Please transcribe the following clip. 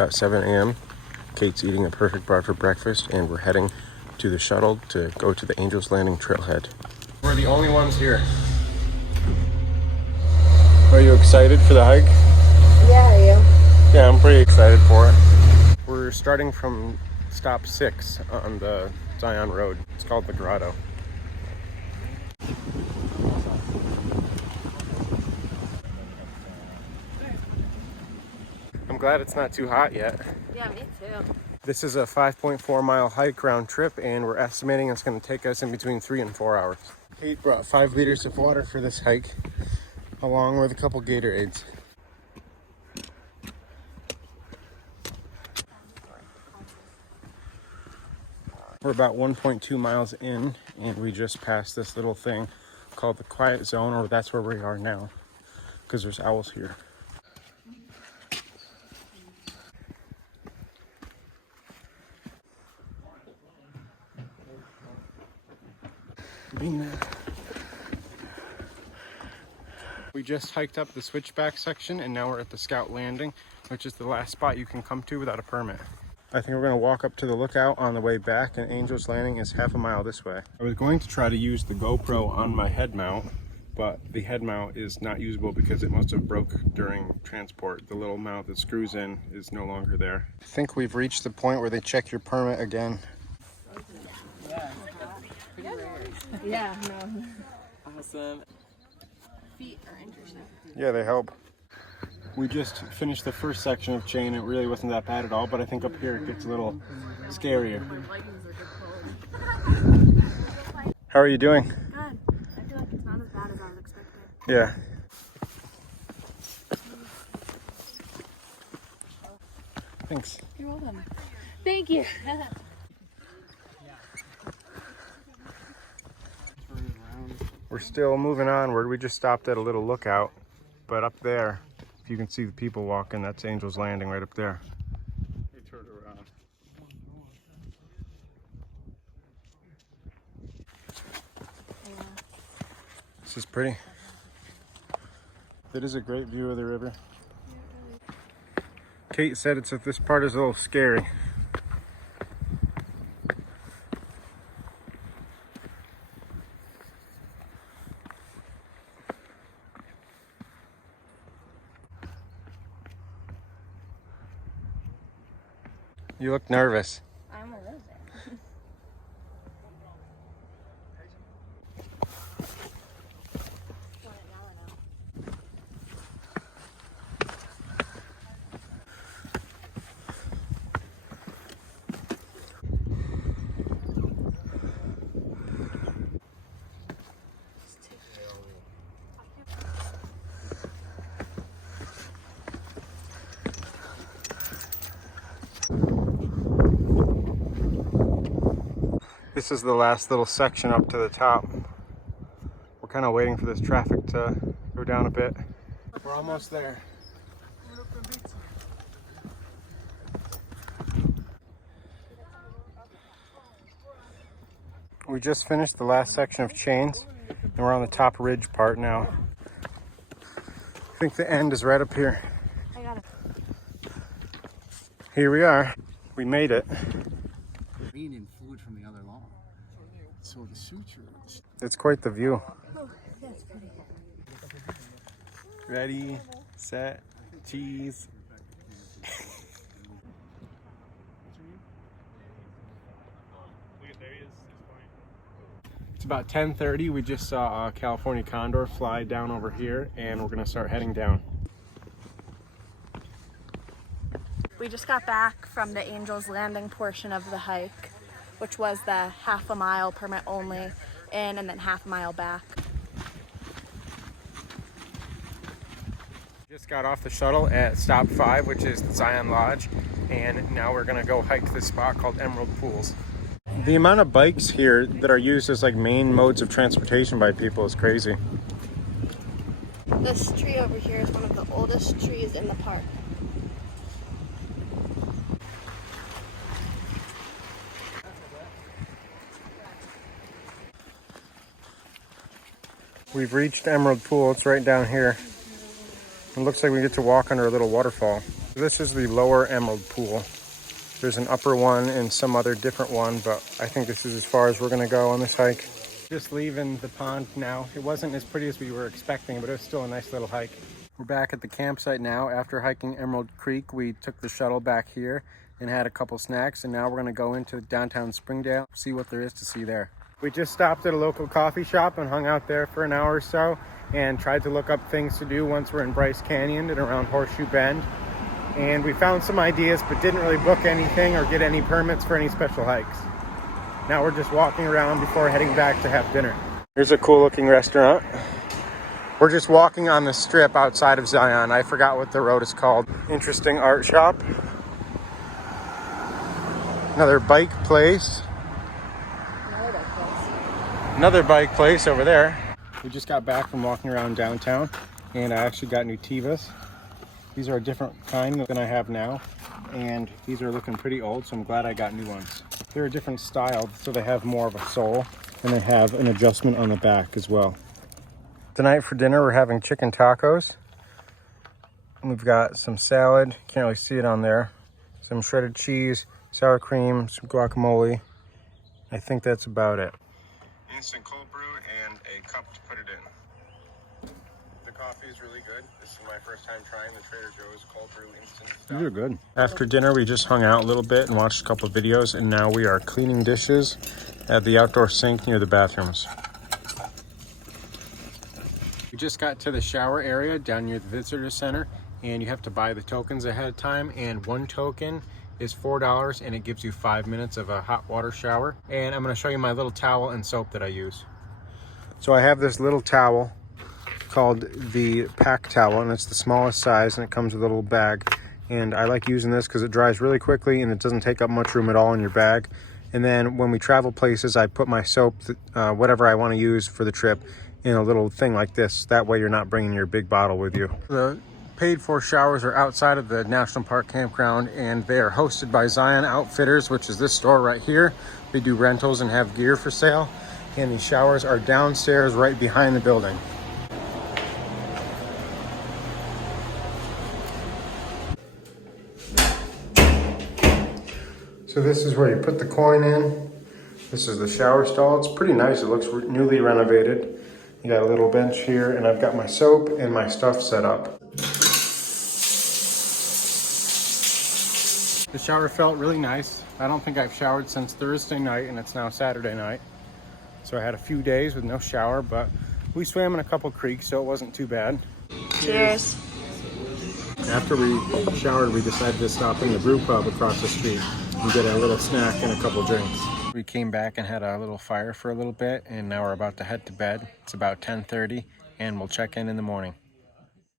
about 7 a.m. Kate's eating a perfect bar for breakfast, and we're heading to the shuttle to go to the Angel's Landing trailhead. We're the only ones here. Are you excited for the hike? Yeah, are you? Yeah, I'm pretty excited for it. We're starting from stop 6 on the Zion Road. It's called the Grotto. I'm glad it's not too hot yet. Yeah, me too. This is a 5.4 mile hike round trip, and we're estimating it's going to take us in between 3 and 4 hours. Kate brought 5 liters of water for this hike, along with a couple Gatorades. We're about 1.2 miles in, and we just passed this little thing called the Quiet Zone, or that's where we are now, because there's owls here. We just hiked up the switchback section, and now we're at the Scout Landing, which is the last spot you can come to without a permit. I think we're going to walk up to the lookout on the way back, and Angel's Landing is half a mile this way. I was going to try to use the GoPro on my head mount, but the head mount is not usable because it must have broke during transport. The little mount that screws in is no longer there. I think we've reached the point where they check your permit again. Yeah, no. Awesome. Feet are interesting. Yeah, they help. We just finished the first section of chain. It really wasn't that bad at all, but I think up here it gets a little scarier. How are you doing? Good. I feel like it's not as bad as I was expecting. Yeah. Thanks. You're welcome. Thank you. We're still moving onward. We just stopped at a little lookout, but up there, if you can see the people walking, that's Angel's Landing right up there. They turned around. This is pretty. It is a great view of the river. Kate said this part is a little scary. You look nervous. I'm a little bit. This is the last little section up to the top. We're kind of waiting for this traffic to go down a bit. We're almost there. We just finished the last section of chains, and we're on the top ridge part now. I think the end is right up here. I got it. Here we are. We made it. Lean in fluid from the other lawn. So the suture. It's quite the view. Oh, that's pretty. Ready, set, cheese. It's about 10:30. We just saw a California condor fly down over here, and we're gonna start heading down. We just got back from the Angel's Landing portion of the hike, which was the half a mile permit only in and then half a mile back. Just got off the shuttle at stop 5, which is the Zion Lodge, and now we're gonna go hike this spot called Emerald Pools. The amount of bikes here that are used as like main modes of transportation by people is crazy. This tree over here is one of the oldest trees in the park. We've reached Emerald Pool. It's right down here. It looks like we get to walk under a little waterfall. This is the lower emerald pool. There's an upper one and some other different one, but I think this is as far as we're gonna go on this hike. Just leaving the pond now. It wasn't as pretty as we were expecting, but it was still a nice little hike. We're back at the campsite now. After hiking Emerald Creek, we took the shuttle back here and had a couple snacks, and now we're gonna go into downtown Springdale, see what there is to see there. We just stopped at a local coffee shop and hung out there for an hour or so and tried to look up things to do once we're in Bryce Canyon and around Horseshoe Bend. And we found some ideas, but didn't really book anything or get any permits for any special hikes. Now we're just walking around before heading back to have dinner. Here's a cool looking restaurant. We're just walking on the strip outside of Zion. I forgot what the road is called. Interesting art shop. Another bike place. Another bike place over there. We just got back from walking around downtown, and I actually got new Tevis. These are a different kind than I have now, and these are looking pretty old, so I'm glad I got new ones. They're a different style, so they have more of a sole, and they have an adjustment on the back as well. Tonight for dinner, we're having chicken tacos. We've got some salad, can't really see it on there, some shredded cheese, sour cream, some guacamole. I think that's about it. Instant cold brew and a cup to put it in. The coffee is really good. This is my first time trying the Trader Joe's cold brew instant stuff. These are good. After dinner, we just hung out a little bit and watched a couple of videos, and now we are cleaning dishes at the outdoor sink near the bathrooms. We just got to the shower area down near the visitor center, and you have to buy the tokens ahead of time, and one token is $4 and it gives you 5 minutes of a hot water shower. And I'm going to show you my little towel and soap that I use. So I have this little towel called the pack towel, and it's the smallest size, and it comes with a little bag. And I like using this because it dries really quickly and it doesn't take up much room at all in your bag. And then when we travel places, I put my soap, whatever I want to use for the trip, in a little thing like this. That way you're not bringing your big bottle with you. The paid for showers are outside of the National Park campground, and they are hosted by Zion Outfitters, which is this store right here. They do rentals and have gear for sale, and these showers are downstairs right behind the building. So this is where you put the coin in. This is the shower stall. It's pretty nice. It looks newly renovated. You got a little bench here, and I've got my soap and my stuff set up. The shower felt really nice. I don't think I've showered since Thursday night, and it's now Saturday night. So I had a few days with no shower, but we swam in a couple creeks, so it wasn't too bad. Cheers. After we showered, we decided to stop in the Brew Pub across the street and get a little snack and a couple drinks. We came back and had a little fire for a little bit, and now we're about to head to bed. It's about 10:30, and we'll check in the morning.